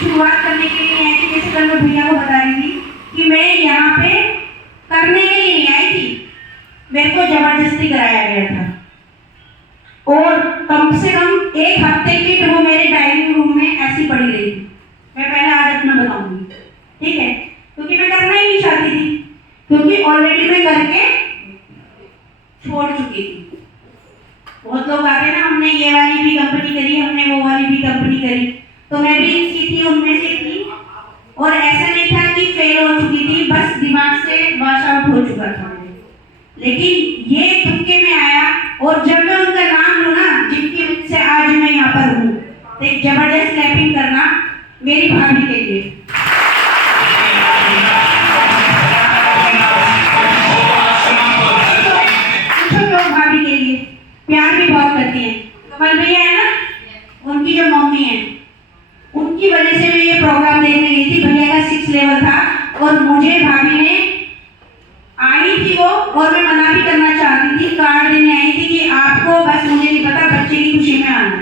शुरुआत करने के लिए आई थी, जैसे कल मैं भैया को बता रही थी कि मैं यहाँ पे करने के लिए नहीं आई थी, मेरे को जबरदस्ती कराया गया था। और कम से कम एक हफ्ते की वो मेरे डाइनिंग रूम में ऐसी पड़ी रही। मैं पहले आज अपना बताऊंगी, ठीक है, क्योंकि मैं करना ही नहीं चाहती थी, क्योंकि ऑलरेडी मैं करके छोड़ चुकी थी। बहुत लोग आते हैं ना, हमने ये वाली भी कंपनी करी, हमने वो वाली भी कंपनी करी, तो मैं भी इसकी थी, उनमें से थी। और ऐसा नहीं था कि फेल हो चुकी थी, बस दिमाग से वॉश आउट हो चुका था मुझे। लेकिन ये तुक्के में आया, और जब मैं उनका नाम लूँ ना, जिनकी वजह से आज मैं यहाँ पर हूँ, तो एक जबरदस्त क्लैपिंग करना मेरी भाभी के लिए। भाभी के लिए प्यार भी बहुत करती है। कमल भैया है ना, उनकी जो मम्मी है, उनकी वजह से मैं ये प्रोग्राम देखने गई थी। भैया का 6 लेवल था और मुझे भाभी ने आई थी वो, और मैं मना भी करना चाहती थी, कार्ड देने आई थी कि आपको, बस मुझे नहीं पता, बच्चे की खुशी में आना है।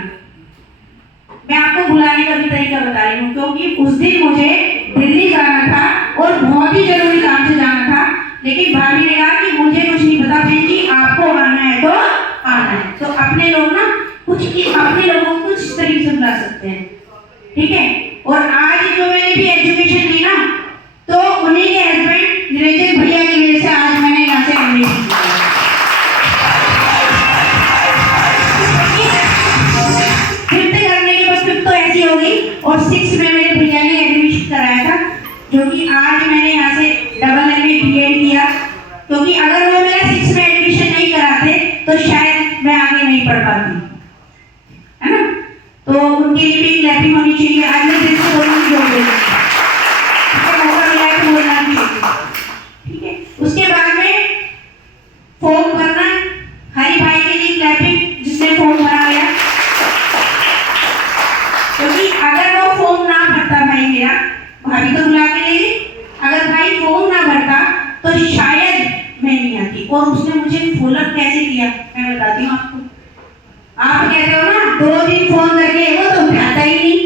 मैं आपको बुलाने का भी तरीका बता रही हूँ, क्योंकि उस दिन मुझे दिल्ली जाना था और बहुत ही जरूरी काम से जाना था। लेकिन भाभी ने कहा कि मुझे कुछ नहीं पता बहन जी, आपको आना है तो आना है। तो अपने लोग ना अपने लोगों को कुछ तरीके से बुला सकते हैं, ठीक है। और आज जो मैंने भी एजुकेशन ली ना, तो उन्हीं के हस्बैंड निरंजन भैया की वजह से आज मैंने यहाँ से एडमिशन करने के बाद तो ऐसी हो गई। और 6 में मेरे भैया ने एडमिशन कराया था, जो कि आज मैंने यहाँ से डबल MA BEd किया, क्योंकि अगर वो मेरा 6 में एडमिशन नहीं कराते तो शायद मैं आगे नहीं पढ़ पाती, है ना। तो उनके लिए भी क्लैपिंग होनी चाहिए। आज मैं दिल से बोलूँगी, जो बोलूँगी, मौका मिला है तो बोलना भी चाहिए, ठीक है। उसके बाद में फॉर्म भरना, हरी भाई के लिए क्लैपिंग जिसने फॉर्म भरा गया, क्योंकि अगर वो फॉर्म ना भरता भाई मेरा, भाभी तो बुला के ले गई, अगर भाई फॉर्म ना भरता तो शायद मैं नहीं आती। और उसने मुझे फॉलोअप कैसे किया मैं बताती हूँ आपको। आप कहते हो ना 2 दिन फोन करके, वो तो उठाता ही नहीं,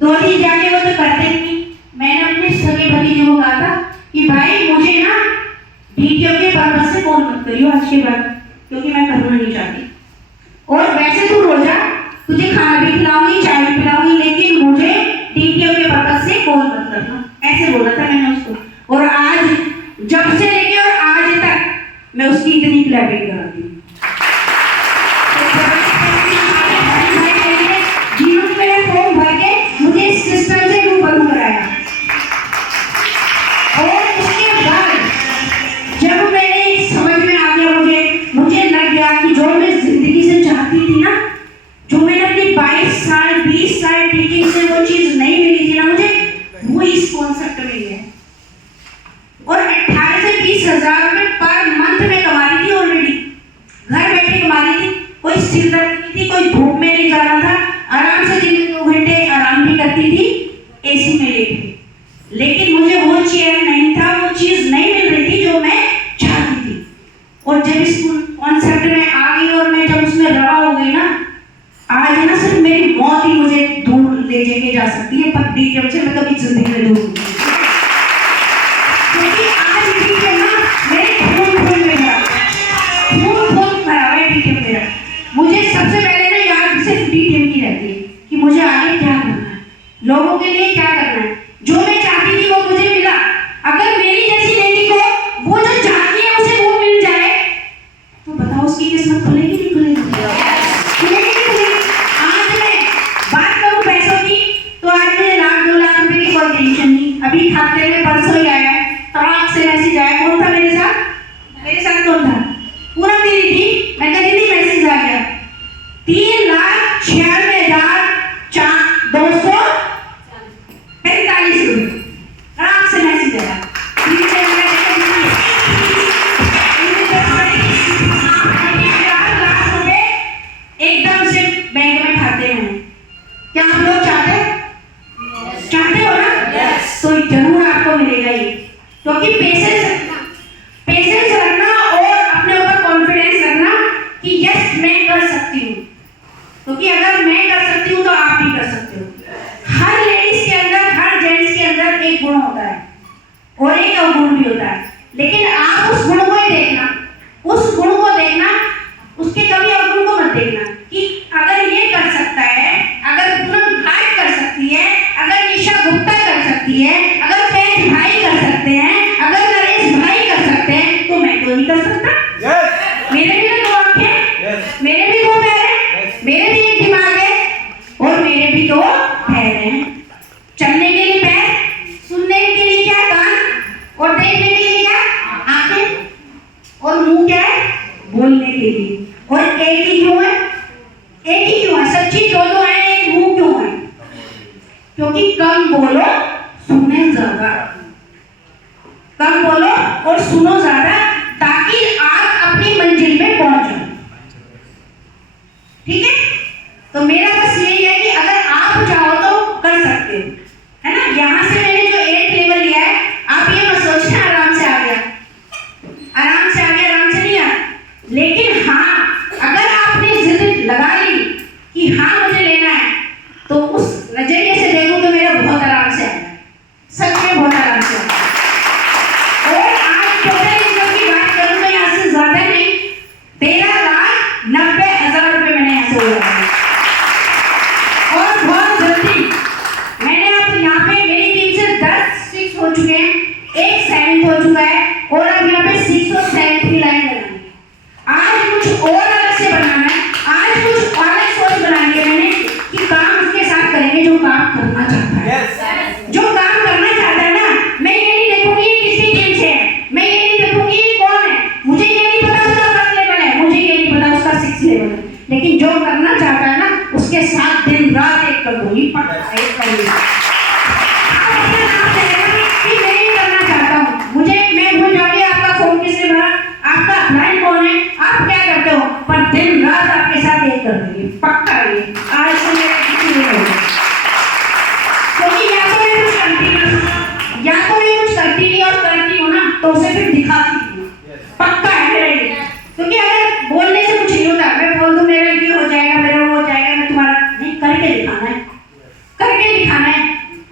2 दिन जाके वो तो करते ही नहीं। मैंने अपने सगे भतीजे को कहा था कि भाई मुझे ना DTO के पर्पस से कॉल मत करियो आज के बाद, क्योंकि मैं करना नहीं चाहती। और वैसे तू रो जा, तुझे खाना भी खिलाऊंगी, चाय भी पिलाऊंगी, लेकिन मुझे DTO के पर्पस से कॉल मत करना, ऐसे बोला था मैंने उसको। और आज जब से लेके और आज तक मैं उसकी इतनी क्लैपिंग कराती हूँ। जीवन में फॉर्म भर के मुझे सिस्टम से रूबरू कराया। और उसके बाद जब मैंने समझ में आ गया, मुझे लग गया कि जो मैं जिंदगी से चाहती थी ना, जो मैंने अपने 22 साल 20 साल टीचिंग से वो चीज नहीं मिली थी ना मुझे, वो इस कॉन्सेप्ट में है। और 18 से 20 हजार रुपए पर मंथ में कमा रही थी, ऑलरेडी घर बैठे कमा रही थी, कोई सिरदर्द नहीं थी, कोई धूप में नहीं जाना था, आराम से दिन में 2 घंटे आराम भी करती थी AC में लेके। लेकिन मुझे वो चेयर नहीं था, वो चीज नहीं मिल रही थी जो मैं चाहती थी। और जब इस कॉन्सेप्ट में आ गई और मैं जब उसमें रवा हो गई ना, आज ना सिर्फ मेरी मौत ही मुझे दूर ले जाके जा सकती है, पर DTO से मैं कभी जिंदगी में दूर नहीं। क्योंकि आज DTO ना मेरे खून में भरा है DTO मेरा। मुझे सबसे पहले ना याद सिर्फ DTO की रहती है कि मुझे आगे क्या करना है, लोगों के लिए क्या करना है। जो मैं चाहती थी वो मुझे मिला। अगर मेरी जैसी लेडी को वो जो चाहती है उसे वो मिल जाए, तो बताओ उसकी किस्मत खुलेगी नहीं खुलेगी? आज मैं बात करूं पैसों की, तो आज मुझे 1 लाख 2 लाख रुपए की कोई टेंशन नहीं। अभी खाते में परसों ही आया है, तड़ाक से मैसेज आया। कौन था मेरे साथ कौन था? पूरा दिन थी, मैं कहती थी मैसेज आ गया 3,96,245 रुपए, तड़ाक से मैसेज आया। एकदम से बैंक में खाते हैं। क्या आप लोग चाहते हो ना? तो जरूर आपको मिलेगा ये, क्योंकि पेशेंस रखना और अपने ऊपर कॉन्फिडेंस रखना कि यस मैं कर सकती हूँ, क्योंकि अगर मैं कर सकती हूँ तो आप भी कर सकते हो। हर लेडीज के अंदर और एक अवगुण भी होता है, लेकिन आप उस गुण को ही देखना, उस गुण को देखना, उसके कभी अवगुण को मत देखना कि अगर ये कर सकता है, अगर पूनम घाट कर सकती है, अगर निशा गुप्ता कर सकती है, अगर फैज भाई कर सकते हैं, अगर नरेश भाई कर सकते हैं, तो मैं क्यों नहीं कर सकता? मेरे भी तो दो आंखें, मेरे भी दो पैर हैं, मेरे भी एक दिमाग है और मेरे भी दो पैर हैं। चलने के लिए पैर, सुनने के लिए क्या कान और देखने के लिए क्या आंखें, और मुंह क्या है बोलने के लिए। और एक ही क्यों है? एक ही क्यों है? सच्ची दो दो है, एक मुंह क्यों है? क्योंकि कम बोलो सुने ज्यादा, कम बोलो और सुनो ज्यादा, ताकि आप अपनी मंजिल में पहुंच जाओ। ठीक है? तो मेरा बस यही है कि अगर आप चाहो तो कर सकते हो, है ना। यहाँ से मैंने जो 8 लेवल लिया है, आप ये मत सोचना आराम से आ गया, आराम से आ गया, आराम से नहीं आया। लेकिन हाँ, अगर आपने जिद लगा ली कि हाँ मुझे लेना है, तो उस नजरिए से देखो तो मेरा बहुत आराम से आया, सच में बहुत आराम से आया। और आज टोटल इनकम की बात करूं तो यहाँ से ज्यादा नहीं, 13,90,000 रुपए मैंने यहाँ से उड़ाया। और बहुत जल्दी मैंने अब यहाँ पे मेरी टीम से 10 6 हो चुके हैं, एक 7 हो चुका है, और अब यहाँ पे 6 और 7 की लाइन बनानी है। आज कुछ और अलग से बनाना है, आज कुछ अलग सोच बनानी है मैंने कि काम उसके साथ करेंगे जो काम करना चाहता है। जो काम करना चाहता है ना, मैं ये नहीं देखूंगी किसी टीम से है, मैं ये नहीं देखूंगी कौन है, मुझे ये नहीं पता उसका 1 लेवल है, मुझे ये नहीं पता उसका 6 लेवल है, लेकिन जो करना चाहता है ना उसके साथ दिन रात एक कर दूंगी, पक्का एक करूंगी। आप अपने नाम से लेना कि मैं ये करना चाहता हूँ, मुझे मैं भूल जाऊंगी आपका फोन किसने भरा, आपका अपलाइन कौन है, आप क्या करते हो, पर दिन रात आपके साथ एक कर देंगे, पक्का। ये आज से मेरा किसी नहीं होगा, क्योंकि या तो मैं कुछ करती नहीं, या तो मैं कुछ करती नहीं और करती हूँ ना तो उसे फिर दिखाती हूँ, पक्का है मेरा ये। क्योंकि अगर बोलने से कुछ नहीं होता, मैं बोल दूं मेरा ये हो जाएगा, मेरा वो हो जाएगा, मैं तुम्हारा नहीं, करके दिखाना है, करके दिखाना है।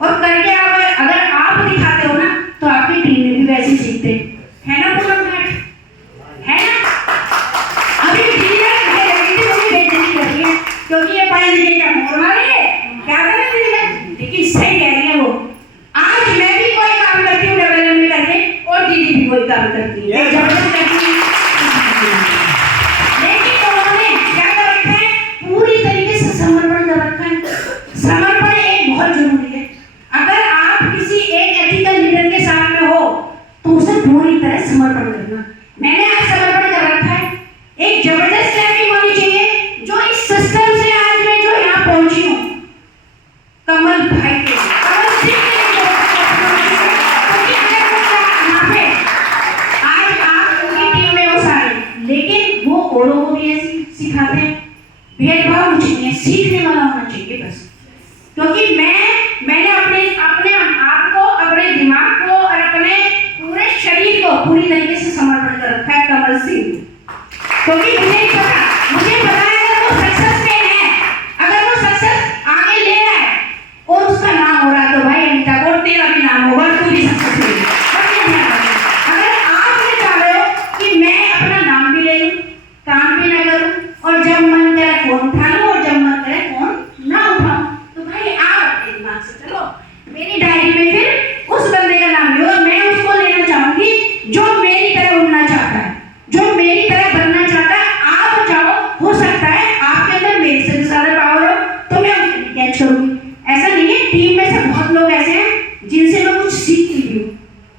और करके आप अगर आप दिखाते हो ना तो आपकी टीम में भी वैसे ही सीखते हैं ना। पूनम घाट है ना, अभी दीदी मुझे बेइज्जती कर रही है क्योंकि ये पढ़े लिखे क्या मोड़ मारे क्या कर रही है, लेकिन सही कह रही है वो। आज मैं भी कोई काम करती हूँ डेवलपमेंट करके, और दीदी भी कोई काम करती है जबरदस्त करती है, लेकिन उन्होंने क्या कर रखा है, पूरी तरीके से समर्पण कर रखा है। समर्पण एक बहुत जरूरी है। अगर आप किसी एक एथिकल लीडर के साथ में हो तो उसे पूरी तरह समर्पण करना। मैंने आज समर्पण कर रखा है, एक जबरदस्त ट्रैनिंग होनी चाहिए जो इस सिस्टम से आज मैं जो यहाँ पहुंची हूँ, कमल भाई के कमल सिंह के आज आप उनकी टीम में हो सारे, लेकिन वो औरों को भी ऐसे सिखाते हैं। भेदभाव कुछ नहीं है, सीखने वाला होना चाहिए बस। क्योंकि मैंने अपने आप को, अपने दिमाग को और अपने पूरे शरीर को पूरी तरीके से समर्पण कर रखा है कमल सिंह। क्योंकि मुझे पता है अगर वो सक्सेस में है, अगर वो सक्सेस आगे ले रहा है और उसका नाम हो रहा है, तो भाई अनिता को तेरा भी नाम होगा, तू भी सक्सेस ले। अगर आप ये चाह रहे हो कि मैं अपना नाम भी ले लूं, काम भी ना करूं, और जब मन करे फोन उठा लूं और जब मन करे फोन ना उठाऊं, तो भाई आप अपने दिमाग से चलो, मेरी डायरी में फिर उस बंदे का नाम भी होगा। मैं उसको लेना चाहूंगी जो मेरी तरह उड़ना चाहता है, जो मेरी तरह बनना चाहता है। आप चाहो, हो सकता है आपके अंदर मेरे से ज्यादा पावर हो, तो मैं उसको कैच करूंगी। ऐसा नहीं है, टीम में से बहुत लोग ऐसे हैं जिनसे मैं कुछ सीखती भी हूँ,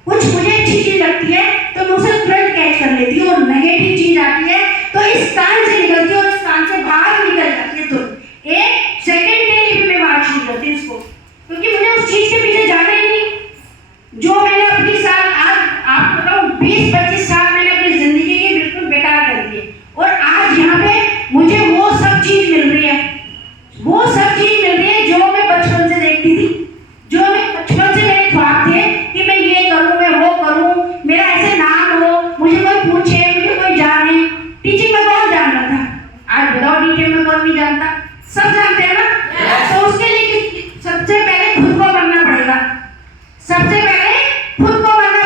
कुछ मुझे अच्छी चीज लगती है तो मैं उसे तुरंत कैच कर लेती हूँ, और नेगेटिव चीज आती है तो इस कान से निकलती है और इस कान से बाहर निकल जाती है। तो एक सेकंड के लिए भी मैं बाहर नहीं करती उसको, क्योंकि मुझे उस चीज के पीछे जाना ही नहीं। जो मैंने अपनी साल, आज आपको बताऊं 20-25 साल मैंने अपनी जिंदगी की बिल्कुल बेकार कर दी है, और आज यहाँ पे मुझे वो सब चीज मिल रही है, वो सब चीज मिल रही है जो मैं बचपन से देखती थी, जो मैं बचपन से मेरे ख्वाब थे कि मैं ये करूं, मैं वो करूं, मेरा ऐसे नाम हो, मुझे कोई पूछे, मुझे कोई जाने। टीचिंग में कौन जान रहा था? आज बताओ टीचिंग में कौन नहीं जानता? सब जानते हैं ना। तो उसके लिए सबसे पहले खुद को बनना पड़ेगा, सबसे पहले खुद को बनना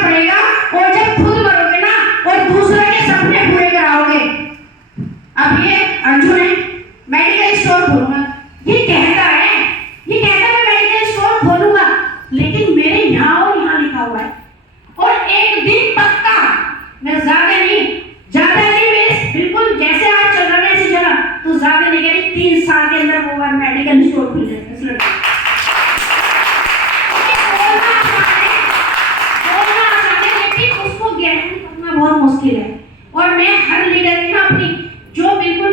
लेकिन मेरे यहाँ और यहाँ लिखा हुआ है। और एक दिन पक्का, मैं ज्यादा नहीं, मैं बिल्कुल जैसे आज चल रहा है ऐसे चला, तो ज्यादा नहीं कह रही, 3 साल के अंदर वो मेडिकल स्टोर खुल जाएगा इस लड़के का। बोलना आसान है, लेकिन उसको गहन करना बहुत मुश्किल है। और मैं हर लीडर की ना अपनी जो बिल्कुल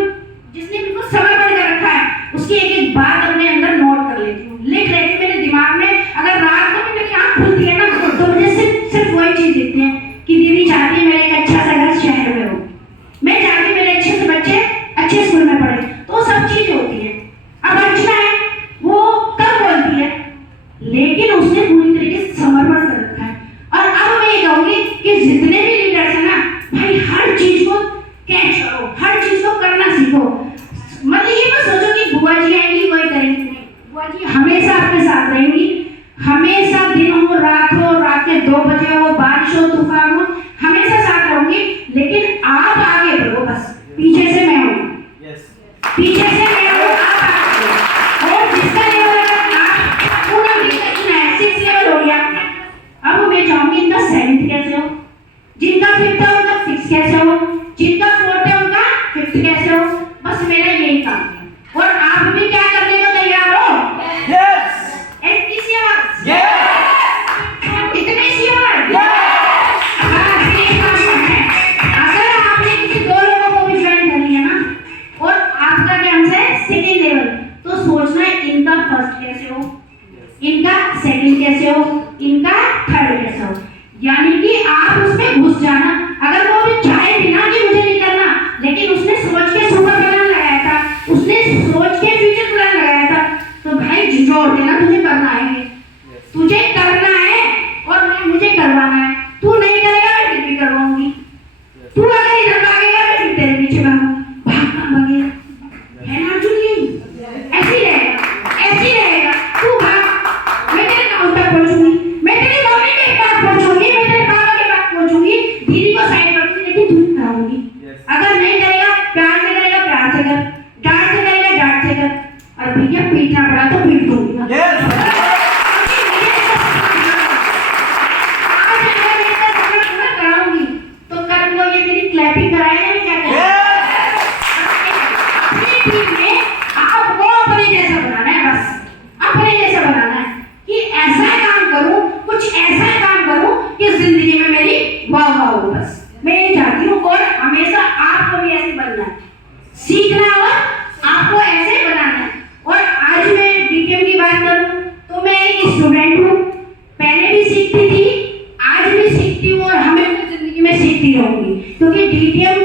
जिसने बिल्कुल समर्पण कर रखा है उसकी एक एक बात अपने अंदर नोट कर लेती हूँ, लिख लेती हूँ मेरे दिमाग में। अगर रात को मेरी आँख खुलती है ना तो मुझे सिर्फ वही चीज दिखती है कि दीदी चाहती है मेरे एक अच्छा सा घर शहर में हो, मैं चाहती मेरे अच्छे से बच्चे अच्छे स्कूल में पढ़े, तो सब चीज होती है। अब अर्चना है वो कब बोलती है, लेकिन उसने पूरी तरीके से समर्पण कर रखा है। और अब मैं ये कहूंगी कि जितने भी लीडर्स है ना भाई, हर चीज को कैच करो, हर चीज को करना सीखो। मतलब ये मत सोचो कि बुआ जी आएंगी वही करेंगी, नहीं, बुआ जी हमेशा आपके साथ रहेंगी, हमेशा दिन हो रात हो, रात के 2 बजे हो, बारिश हो, तूफान हो, हमेशा साथ रहूंगी। लेकिन आप आगे बढ़ो, बस पीछे से मैं हूँ, पीछे से मैं हूँ, आप आगे बढ़ो। और जिसका लेवल आप पूरा इतना है 6 लेवल हो गया, अब मैं चाहूंगी इनका 7th कैसे हो, जिनका 5th है उनका 6th कैसे हो, जिनका 4th है उनका 5th कैसे हो। बस मेरा यही काम है। और आप भी क्या करने को तैयार हो? Yes! किसी आवाज? Yes! इतने सी आवाज? अगर आपने किसी 2 लोगों को भी ज्वाइन कर लिया ना और आपका क्या है 2nd लेवल, तो सोचना है इनका 1st कैसे हो, इनका 2nd कैसे हो, इनका 3rd कैसे हो। यानी कि आप उसमें घुस जाना। अगर वो भी चाहे बिना कि मुझे नहीं करना, लेकिन उसने सोच के सुपर प्लान लगाया था, उसने सोच के फ्यूचर प्लान लगाया था, तो भाई जोड़ देना, तुझे करना है, तुझे करना है और मुझे करवाना है। तू नहीं करेगा मैं फिर भी करवाऊंगी, तू अगर इधर भागेगा मैं फिर तेरे पीछे भागूंगा, भागना भागेगा, है ना अर्जुन? ऐसी रहेगा, तू भाग, मैं तेरे गाँव तक पहुंचूंगी, मैं तेरी मम्मी के पास पहुंचूंगी, मैं तेरे पापा के पास पहुंचूंगी, दीदी को साइड करूंगी, लेकिन तू कराऊंगी। अगर नहीं करेगा प्यार से करेगा, प्यार से कर, डांट से करेगा, डांट से कर, और भैया पीटना पड़ा तो पीट दूंगी। आज अगर मैं इसका सफर पूरा कराऊंगी तो कर लो, ये मेरी क्लैपिंग कराएगा नहीं क्या करेगा? अपनी टीम में आपको अपने जैसा बनाना है, बस अपने जैसा बनाना है कि ऐसा काम करूं, कुछ ऐसा काम करूं कि जिंदगी में मेरी वाह वाह हो। बस मैं ये चाहती हूँ। और हमेशा आपको भी ऐसे बनना है, सीखना और आपको ऐसे बनाना है। और आज मैं डीटीएम की बात करूं तो मैं एक स्टूडेंट हूँ, पहले भी सीखती थी, आज भी सीखती हूँ और हमेशा जिंदगी में सीखती रहूंगी, क्योंकि डीटीएम